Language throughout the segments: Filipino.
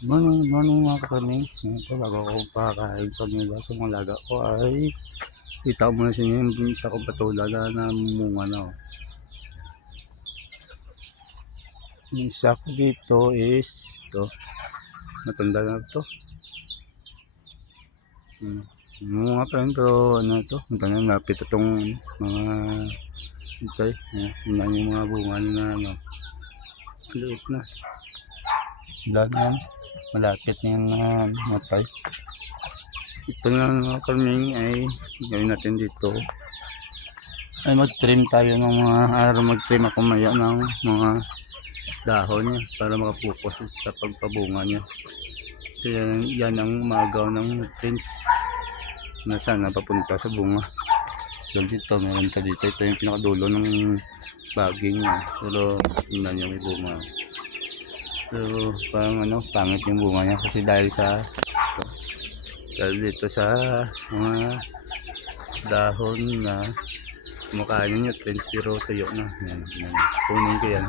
Morning mga kakarning. Ito, bago ako pakakain sa nila sa mga laga ko ay kita ko muna sa inyo yung isa kong patula na namunga na. Oh. Yung isa ko dito is ito. Matanda na ito. Mga pa rin pero ano ito. Maganda napit itong mga ito eh. Yan yung mga bunga na ano. Liit na. Dahil yan. Malapit na yung matay. Ito na mga karming ay gawin natin dito ay mag-trim tayo ng mga araw, mag-trim ako maya ng mga dahon niya para makapokus sa pagpabunga niya kasi yan ang maagaw ng nutrients na sana papunta sa bunga. So dito meron sa dito, ito yung pinakadulo ng baging niya pero tingnan niya may bunga, pero parang ano, pangit yung bunga niya kasi dahil dito sa mga dahon na kumakain yung nutrients pero tuyo na. Yan. Kunin ko yan.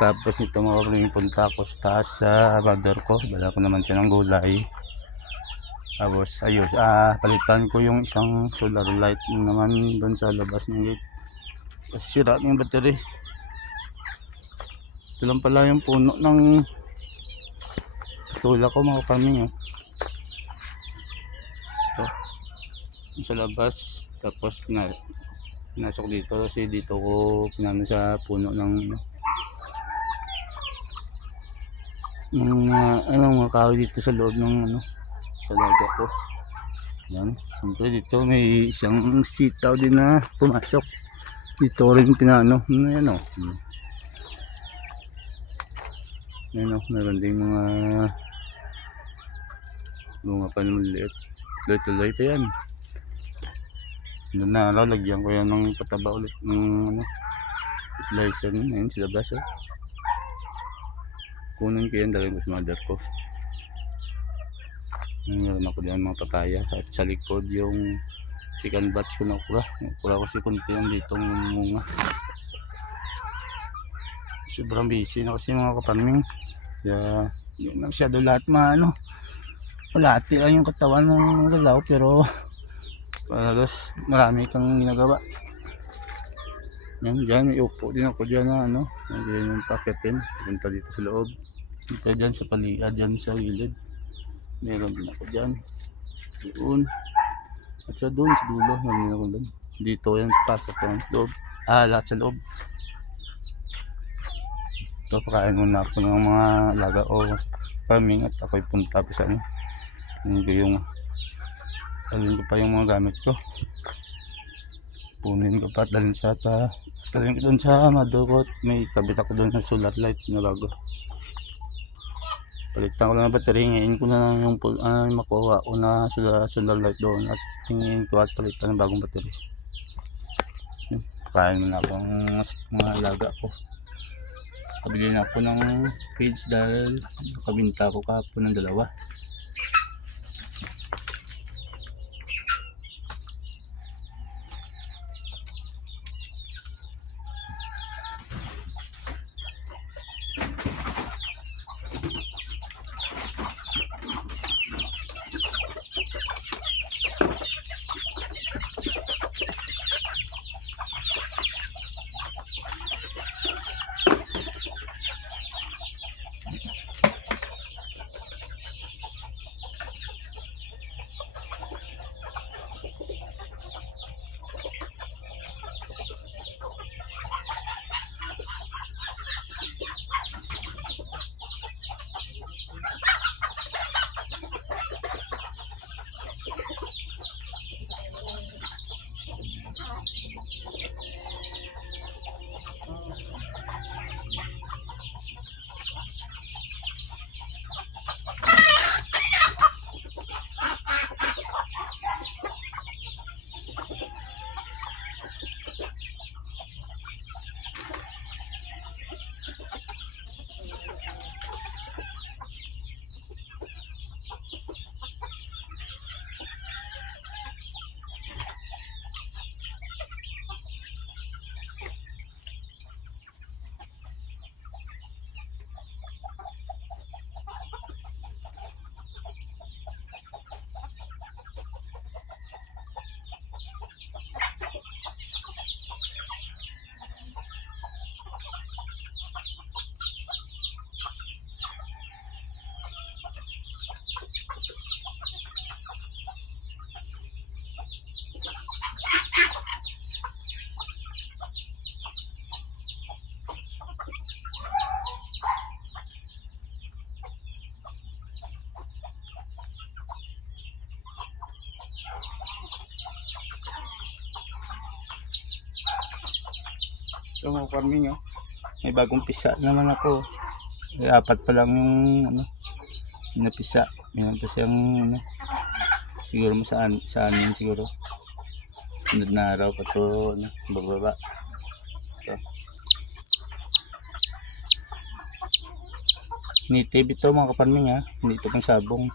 Tapos ito mga punta ko sa taas sa mother ko. Dala ko naman siya ng gulay. Tapos ayos. Palitan ko yung isang solar light naman doon sa labas ng gate. Kasi sira na yung battery. Ito lang pala yung puno ng tula ko mga kaming. Ito. Sa labas. Tapos pinasok dito kasi dito ko pinano sa puno ng mga kahoy dito sa loob ng sa laga ko. Yan. Siyempre dito may isang sitaw din na pumasok. Dito rin pinano. Ayan o. Ayan o. Meron din mga bunga pa naman liit. Tuloy-tuloy pa yan. Doon na lalagyan ko yan ng pataba ulit ng fertilizer. Ayan sila labas o. Kunin ko yan, dalhin ko sa mother ko. Meron ako dyan mga papaya at sa likod yung second batch ko na ukra ko si kunti yan dito ng munga. Sobrang busy na kasi mga kaparming, kaya yun na masyado lahat palati lang yung katawan ng galaw pero halos marami kang ginagawa. Yan dyan, iupo din ako dyan na nandiyan yung paketin punta dito sa loob. Siyempre dyan sa paliad, dyan sa gilid meron din ako dyan doon at sa doon sa dulo meron ako doon. Dito yan, pasok yan sa loob, lahat sa loob. Ito, pakain muna ako ng mga laga o farming at ako'y punta pa sa alin ko pa yung mga gamit ko, punin ko pa at dalhin ko doon sa madukot. May kabit ako doon sa solar lights na bago. Palitan ko lang ng battery, ngayon ko na lang yung makuha ko na solar light doon at hingin ko at palitan ng bagong battery. Kain mo na ako ng mga alaga ko. Kabili na ako ng page dahil nakabinta ko kahapon ng 2. Ito mga farming oh. May bagong pisa naman ako. Eh, 4 pa lang yung ano, napisa. Yan pa siyang ano, siguro saan yun siguro. Sunod na araw pa to ano, bababa. Ito. Native ito mga kaparming ha. Hindi ito pang sabong.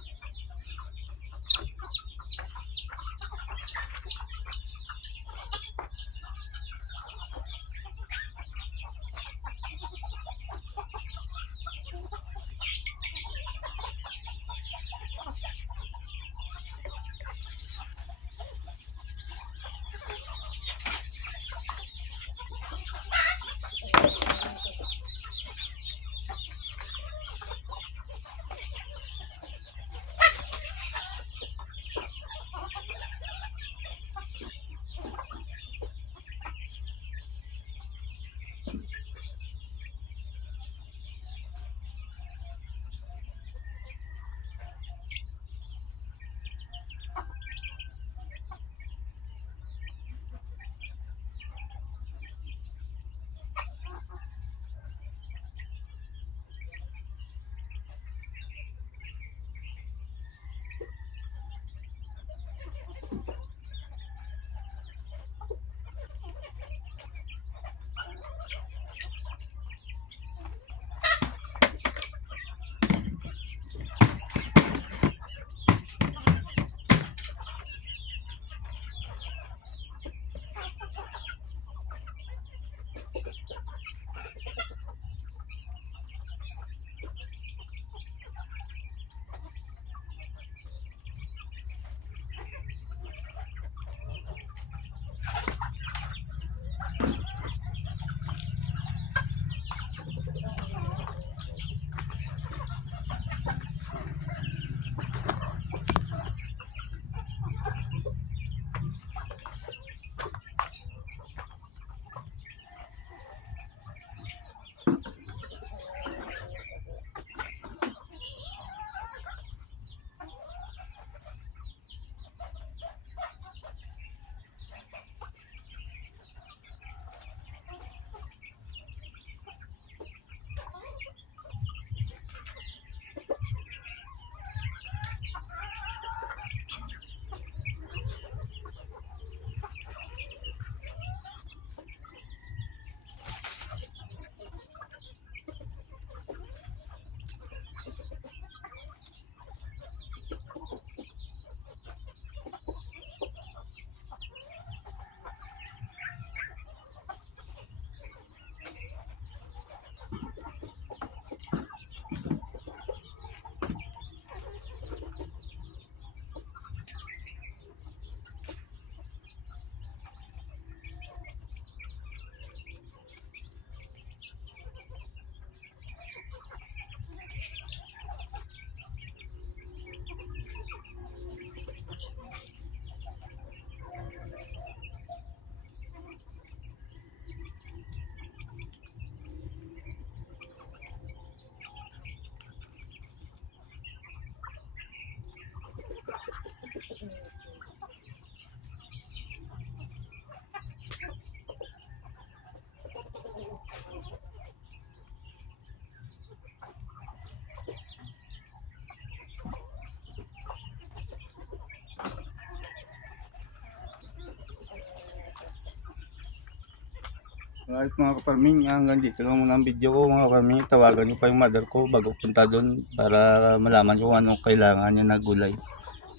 Alright mga kaparming, hanggang dito lang muna ang video ko mga kaparming. Tawagan nyo pa yung mother ko bago punta doon para malaman kung anong kailangan nyo na gulay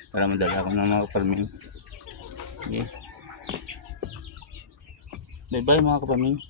para madala ko ng mga kaparming. Okay. Bye bye mga kaparming.